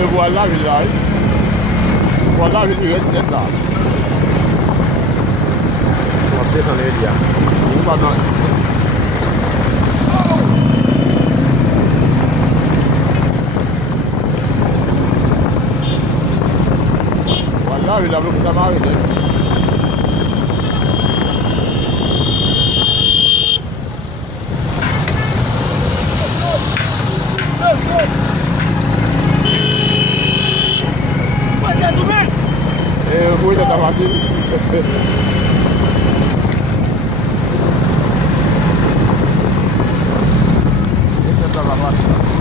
Et voilà le village. Voilà le village d'être là. On va descendre les dia. On va dans... Voilà, il a beaucoup d'amarré. Voi da davanti. Questa è la macchina.